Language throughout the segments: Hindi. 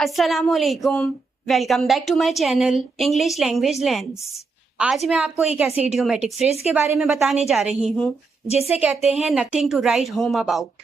अस्सलामुअलैकुम। Welcome back to my channel English language lens. आज मैं आपको एक ऐसे इडियोमेटिक फ्रेज के बारे में बताने जा रही हूँ जिसे कहते हैं nothing to write home about.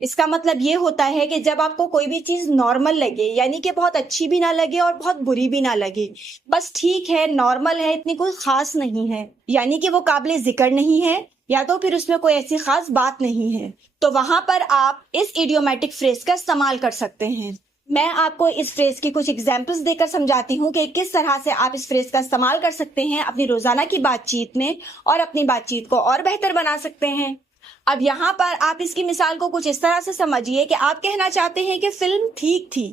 इसका मतलब ये होता है कि जब आपको कोई भी चीज नॉर्मल लगे, यानी कि बहुत अच्छी भी ना लगे और बहुत बुरी भी ना लगे, बस ठीक है, नॉर्मल है, इतनी कोई खास नहीं है, यानी कि वो काबिले जिक्र नहीं है या तो फिर उसमें कोई ऐसी खास बात नहीं है, तो वहां पर आप इस इडियोमेटिक फ्रेज का इस्तेमाल कर सकते हैं। मैं आपको इस फ्रेज की कुछ एग्जाम्पल्स देकर समझाती हूँ कि किस तरह से आप इस फ्रेज का इस्तेमाल कर सकते हैं अपनी रोजाना की बातचीत में और अपनी बातचीत को और बेहतर बना सकते हैं। अब यहाँ पर आप इसकी मिसाल को कुछ इस तरह से समझिए कि आप कहना चाहते हैं कि फिल्म ठीक थी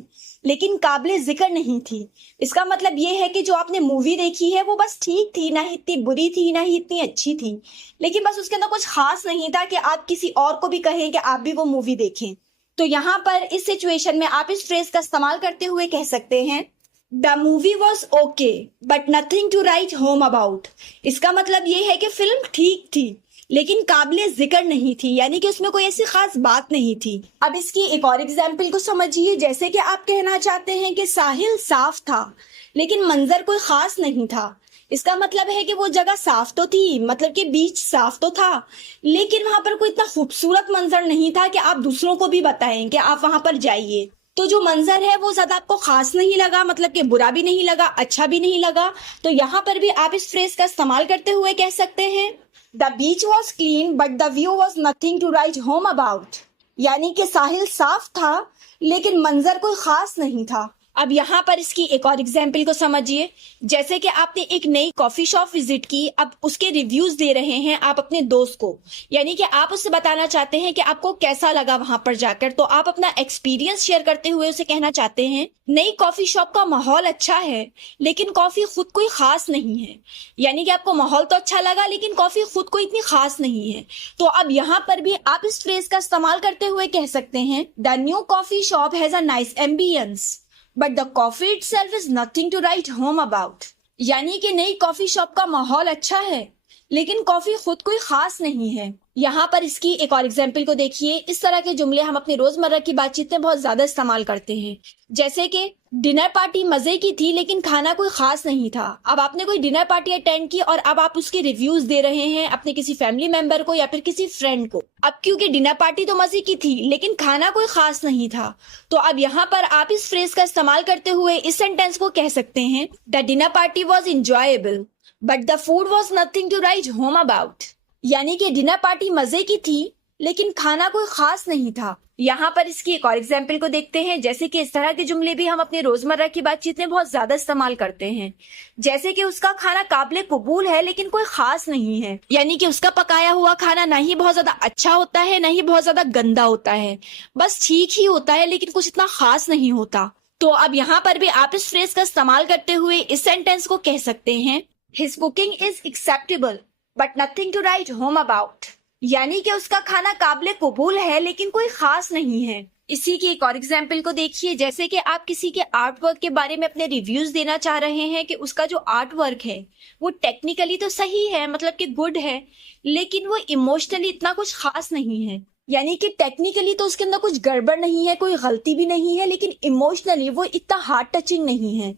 लेकिन काबिले जिक्र नहीं थी। इसका मतलब ये है कि जो आपने मूवी देखी है वो बस ठीक थी, ना ही इतनी बुरी थी ना ही इतनी अच्छी थी, लेकिन बस उसके अंदर कुछ खास नहीं था कि आप किसी और को भी कहें कि आप भी वो मूवी देखें। तो यहाँ पर इस सिचुएशन में आप इस फ्रेज का इस्तेमाल करते हुए कह सकते हैं the movie was okay but nothing to write home about. इसका मतलब ये है कि फिल्म ठीक थी लेकिन काबिले जिक्र नहीं थी, यानी कि उसमें कोई ऐसी खास बात नहीं थी। अब इसकी एक और एग्जाम्पल को समझिए, जैसे कि आप कहना चाहते हैं कि साहिल साफ था लेकिन मंजर कोई खास नहीं था। इसका मतलब है कि वो जगह साफ तो थी, मतलब कि बीच साफ तो था, लेकिन वहां पर कोई इतना खूबसूरत मंजर नहीं था कि आप दूसरों को भी बताएं कि आप वहां पर जाइए। तो जो मंजर है वो ज्यादा आपको खास नहीं लगा, मतलब कि बुरा भी नहीं लगा, अच्छा भी नहीं लगा। तो यहाँ पर भी आप इस फ्रेज का इस्तेमाल करते हुए कह सकते हैं the beach was clean but the view was nothing to write home about. यानी कि साहिल साफ था लेकिन मंजर कोई खास नहीं था। अब यहाँ पर इसकी एक और एग्जाम्पल को समझिए, जैसे कि आपने एक नई कॉफी शॉप विजिट की, अब उसके रिव्यूज दे रहे हैं आप अपने दोस्त को, यानी कि आप उससे बताना चाहते हैं कि आपको कैसा लगा वहां पर जाकर। तो आप अपना एक्सपीरियंस शेयर करते हुए उसे कहना चाहते हैं नई कॉफी शॉप का माहौल अच्छा है लेकिन कॉफी खुद कोई खास नहीं है। यानी कि आपको माहौल तो अच्छा लगा लेकिन कॉफी खुद को इतनी खास नहीं है। तो अब यहाँ पर भी आप इस फ्रेज का इस्तेमाल करते हुए कह सकते हैं the new coffee shop has a nice ambience but the coffee itself is nothing to write home about. यानी कि नई कॉफी शॉप का माहौल अच्छा है लेकिन कॉफी खुद कोई खास नहीं है। यहाँ पर इसकी एक और एग्जाम्पल को देखिए। इस तरह के जुमले हम अपनी रोजमर्रा की बातचीत में बहुत ज्यादा इस्तेमाल करते हैं, जैसे कि डिनर पार्टी मजे की थी लेकिन खाना कोई खास नहीं था। अब आपने कोई डिनर पार्टी अटेंड की और अब आप उसके रिव्यूज दे रहे हैं अपने किसी फैमिली मेंबर को या फिर किसी फ्रेंड को। अब क्योंकि डिनर पार्टी तो मजे की थी लेकिन खाना कोई खास नहीं था, तो अब यहाँ पर आप इस फ्रेज का इस्तेमाल करते हुए इस सेंटेंस को कह सकते हैं the dinner party was enjoyable but the food was nothing to write home about. यानी कि डिनर पार्टी मजे की थी लेकिन खाना कोई खास नहीं था। यहाँ पर इसकी एक और एग्जाम्पल को देखते हैं, जैसे कि इस तरह के जुमले भी हम अपने रोजमर्रा की बातचीत में बहुत ज्यादा इस्तेमाल करते हैं, जैसे कि उसका खाना काबिले कबूल है लेकिन कोई खास नहीं है। यानी कि उसका पकाया हुआ खाना ना ही बहुत ज्यादा अच्छा होता है ना ही बहुत ज्यादा गंदा होता है, बस ठीक ही होता है लेकिन कुछ इतना खास नहीं होता। तो अब यहाँ पर भी आप इस फ्रेज का इस्तेमाल करते हुए इस सेंटेंस को कह सकते हैं his cooking is acceptable but nothing to write home about. यानी कि उसका खाना काबिले कबूल है लेकिन कोई खास नहीं है। इसी की एक और एग्जाम्पल को देखिए, जैसे कि आप किसी के आर्ट वर्क के बारे में अपने रिव्यूज देना चाह रहे हैं कि उसका जो आर्ट वर्क है वो टेक्निकली तो सही है, मतलब कि गुड है, लेकिन वो इमोशनली इतना कुछ खास नहीं है। यानी कि टेक्निकली तो उसके अंदर कुछ गड़बड़ नहीं है, कोई गलती भी नहीं है, लेकिन इमोशनली वो इतना हार्ट टचिंग नहीं है।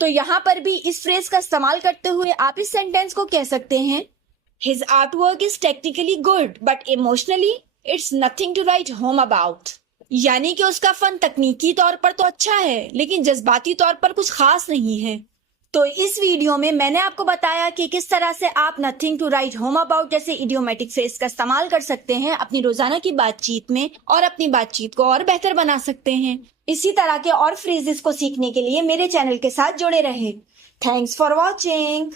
तो यहाँ पर भी इस फ्रेज का इस्तेमाल करते हुए आप इस सेंटेंस को कह सकते हैं His artwork is technically good, but emotionally, it's nothing to write home about. यानी कि उसका फन तकनीकी तौर पर तो अच्छा है लेकिन जज्बाती तौर पर कुछ खास नहीं है। तो इस वीडियो में मैंने आपको बताया कि किस तरह से आप nothing to write home about जैसे इडियोमेटिक फ्रेज का इस्तेमाल कर सकते हैं अपनी रोजाना की बातचीत में और अपनी बातचीत को और बेहतर बना सकते हैं। इसी तरह के और फ्रेजेस को सीखने के लिए मेरे चैनल के साथ जुड़े रहें। Thanks for watching.